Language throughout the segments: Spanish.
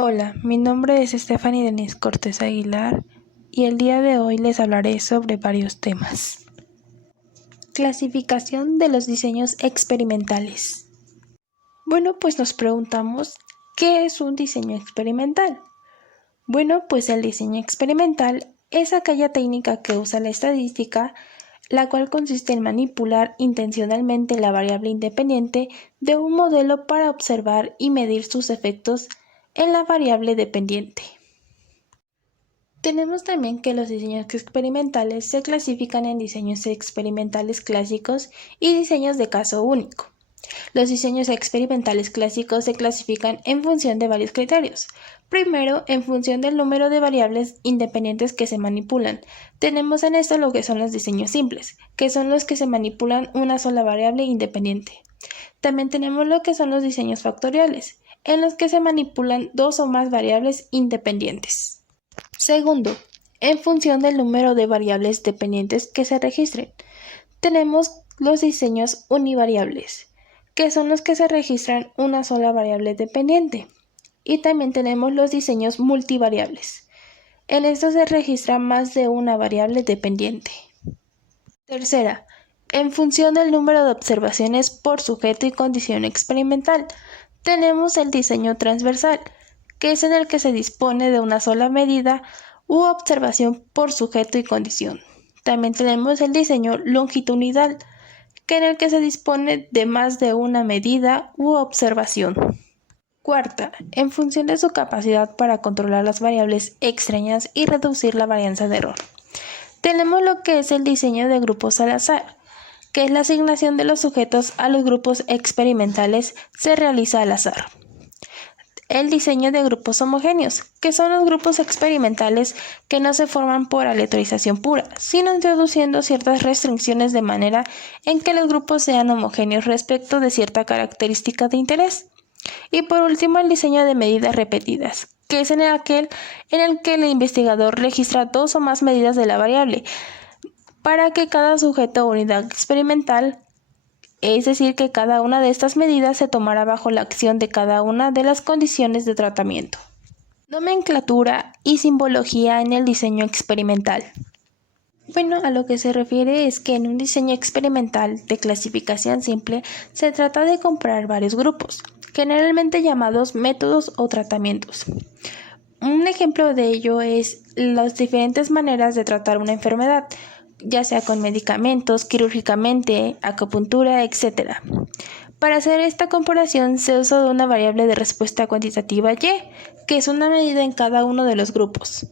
Hola, mi nombre es Stephanie Denise Cortés Aguilar y el día de hoy les hablaré sobre varios temas. Clasificación de los diseños experimentales. Bueno, pues nos preguntamos, ¿qué es un diseño experimental? Bueno, pues el diseño experimental es aquella técnica que usa la estadística, la cual consiste en manipular intencionalmente la variable independiente de un modelo para observar y medir sus efectos en la variable dependiente. Tenemos también que los diseños experimentales se clasifican en diseños experimentales clásicos y diseños de caso único. Los diseños experimentales clásicos se clasifican en función de varios criterios. Primero, en función del número de variables independientes que se manipulan. Tenemos en esto lo que son los diseños simples, que son los que se manipulan una sola variable independiente. También tenemos lo que son los diseños factoriales, en los que se manipulan dos o más variables independientes. Segundo, en función del número de variables dependientes que se registren. Tenemos los diseños univariables, que son los que se registran una sola variable dependiente. Y también tenemos los diseños multivariables. En estos se registra más de una variable dependiente. Tercera, en función del número de observaciones por sujeto y condición experimental, tenemos el diseño transversal, que es en el que se dispone de una sola medida u observación por sujeto y condición. También tenemos el diseño longitudinal, en el que se dispone de más de una medida u observación. Cuarta, en función de su capacidad para controlar las variables extrañas y reducir la varianza de error. Tenemos lo que es el diseño de grupos al azar, que es la asignación de los sujetos a los grupos experimentales se realiza al azar. El diseño de grupos homogéneos, que son los grupos experimentales que no se forman por aleatorización pura, sino introduciendo ciertas restricciones de manera en que los grupos sean homogéneos respecto de cierta característica de interés. Y por último, el diseño de medidas repetidas, que es en el que el investigador registra dos o más medidas de la variable, para que cada sujeto o unidad experimental, es decir, que cada una de estas medidas se tomará bajo la acción de cada una de las condiciones de tratamiento. Nomenclatura y simbología en el diseño experimental. Bueno, a lo que se refiere es que en un diseño experimental de clasificación simple se trata de comparar varios grupos, generalmente llamados métodos o tratamientos. Un ejemplo de ello es las diferentes maneras de tratar una enfermedad, ya sea con medicamentos, quirúrgicamente, acupuntura, etc. Para hacer esta comparación se usa una variable de respuesta cuantitativa Y, que es una medida en cada uno de los grupos.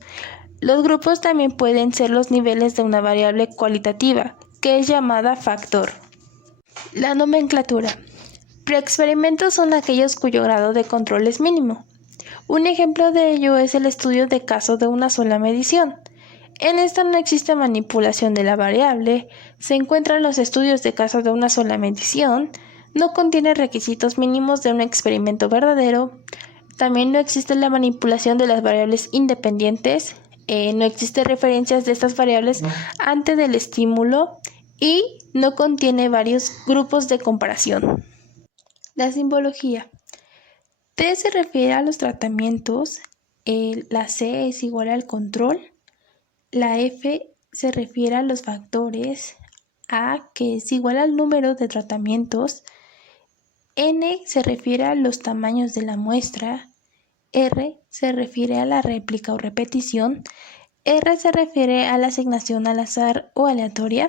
Los grupos también pueden ser los niveles de una variable cualitativa, que es llamada factor. La nomenclatura. Preexperimentos son aquellos cuyo grado de control es mínimo. Un ejemplo de ello es el estudio de caso de una sola medición. En esta no existe manipulación de la variable, se encuentran los estudios de caso de una sola medición, no contiene requisitos mínimos de un experimento verdadero, también no existe la manipulación de las variables independientes, no existe referencias de estas variables antes del estímulo y no contiene varios grupos de comparación. La simbología. T se refiere a los tratamientos, la C es igual al control, la F se refiere a los factores, A que es igual al número de tratamientos, N se refiere a los tamaños de la muestra, R se refiere a la réplica o repetición, R se refiere a la asignación al azar o aleatoria,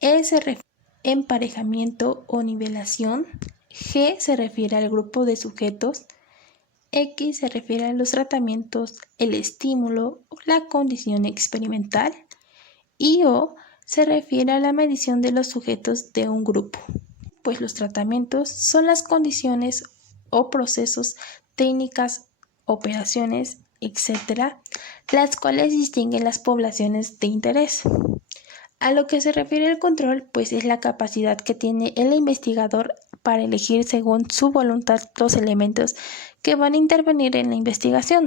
E se refiere a emparejamiento o nivelación, G se refiere al grupo de sujetos, X se refiere a los tratamientos, el estímulo o la condición experimental y O se refiere a la medición de los sujetos de un grupo. Pues los tratamientos son las condiciones o procesos, técnicas, operaciones, etc., las cuales distinguen las poblaciones de interés. A lo que se refiere el control, pues es la capacidad que tiene el investigador para elegir según su voluntad los elementos que van a intervenir en la investigación.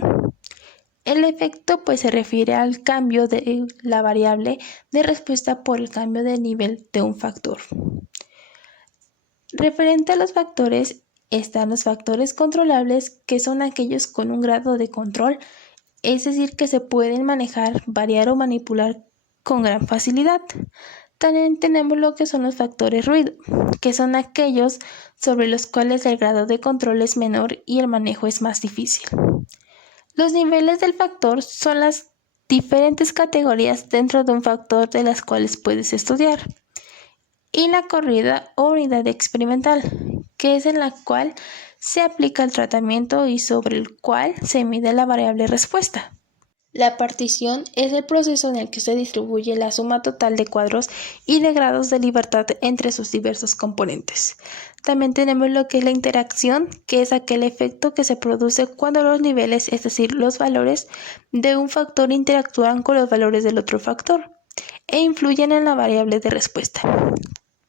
El efecto pues se refiere al cambio de la variable de respuesta por el cambio de nivel de un factor. Referente a los factores, están los factores controlables, que son aquellos con un grado de control, es decir, que se pueden manejar, variar o manipular con gran facilidad. También tenemos lo que son los factores ruido, que son aquellos sobre los cuales el grado de control es menor y el manejo es más difícil. Los niveles del factor son las diferentes categorías dentro de un factor de las cuales puedes estudiar. Y la corrida o unidad experimental, que es en la cual se aplica el tratamiento y sobre el cual se mide la variable respuesta. La partición es el proceso en el que se distribuye la suma total de cuadros y de grados de libertad entre sus diversos componentes. También tenemos lo que es la interacción, que es aquel efecto que se produce cuando los niveles, es decir, los valores de un factor interactúan con los valores del otro factor e influyen en la variable de respuesta.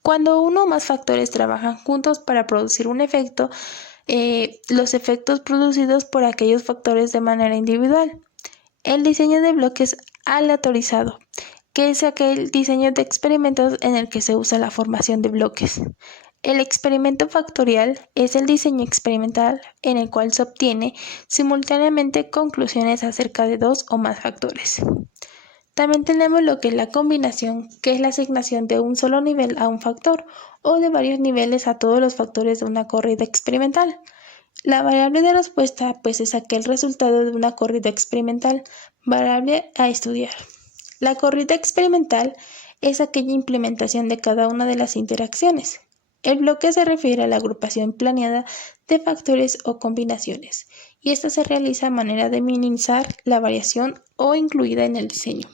Cuando uno o más factores trabajan juntos para producir un efecto, los efectos producidos por aquellos factores de manera individual. El diseño de bloques aleatorizado, que es aquel diseño de experimentos en el que se usa la formación de bloques. El experimento factorial es el diseño experimental en el cual se obtiene simultáneamente conclusiones acerca de dos o más factores. También tenemos lo que es la combinación, que es la asignación de un solo nivel a un factor o de varios niveles a todos los factores de una corrida experimental. La variable de respuesta, pues, es aquel resultado de una corrida experimental, variable a estudiar. La corrida experimental es aquella implementación de cada una de las interacciones. El bloque se refiere a la agrupación planeada de factores o combinaciones, y esta se realiza a manera de minimizar la variación o incluida en el diseño.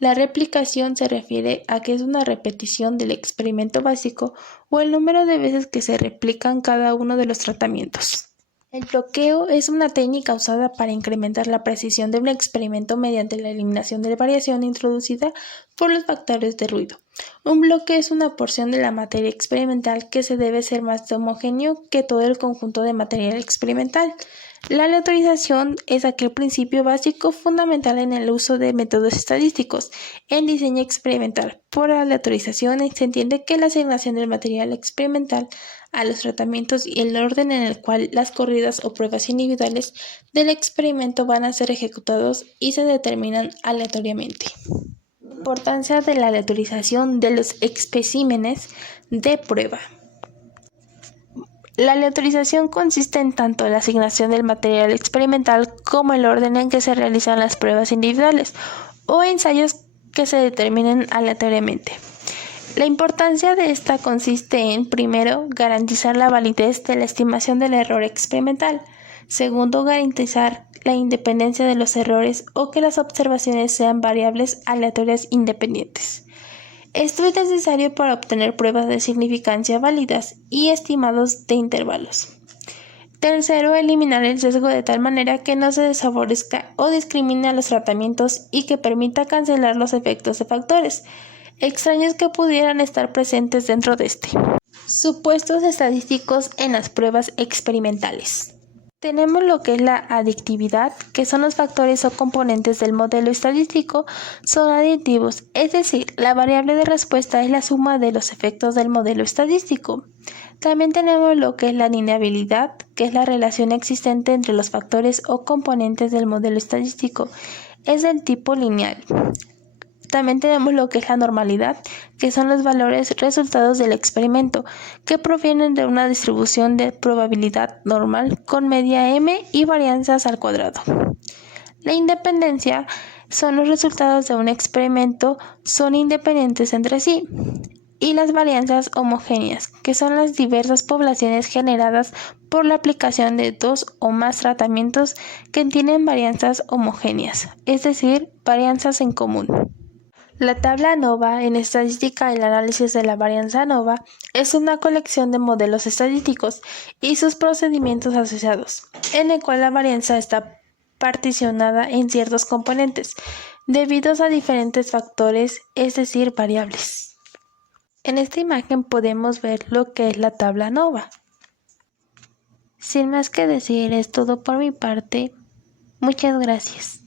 La replicación se refiere a que es una repetición del experimento básico o el número de veces que se replican cada uno de los tratamientos. El bloqueo es una técnica usada para incrementar la precisión de un experimento mediante la eliminación de la variación introducida por los factores de ruido. Un bloque es una porción de la materia experimental que se debe ser más homogéneo que todo el conjunto de material experimental. La aleatorización es aquel principio básico fundamental en el uso de métodos estadísticos en diseño experimental. Por aleatorización se entiende que la asignación del material experimental a los tratamientos y el orden en el cual las corridas o pruebas individuales del experimento van a ser ejecutados y se determinan aleatoriamente. Importancia de la aleatorización de los especímenes de prueba. La aleatorización consiste en tanto la asignación del material experimental como el orden en que se realizan las pruebas individuales o ensayos que se determinen aleatoriamente. La importancia de esta consiste en, primero, garantizar la validez de la estimación del error experimental, segundo, garantizar la independencia de los errores o que las observaciones sean variables aleatorias independientes. Esto es necesario para obtener pruebas de significancia válidas y estimados de intervalos. Tercero, eliminar el sesgo de tal manera que no se desfavorezca o discrimine a los tratamientos y que permita cancelar los efectos de factores extraños que pudieran estar presentes dentro de este. Supuestos estadísticos en las pruebas experimentales. Tenemos lo que es la aditividad, que son los factores o componentes del modelo estadístico, son aditivos, es decir, la variable de respuesta es la suma de los efectos del modelo estadístico. También tenemos lo que es la linealidad, que es la relación existente entre los factores o componentes del modelo estadístico, es del tipo lineal. También tenemos lo que es la normalidad, que son los valores resultados del experimento, que provienen de una distribución de probabilidad normal con media m y varianzas al cuadrado. La independencia son los resultados de un experimento, son independientes entre sí. Y las varianzas homogéneas, que son las diversas poblaciones generadas por la aplicación de dos o más tratamientos que tienen varianzas homogéneas, es decir, varianzas en común. La tabla ANOVA en estadística y el análisis de la varianza ANOVA es una colección de modelos estadísticos y sus procedimientos asociados, en el cual la varianza está particionada en ciertos componentes, debidos a diferentes factores, es decir, variables. En esta imagen podemos ver lo que es la tabla ANOVA. Sin más que decir, es todo por mi parte. Muchas gracias.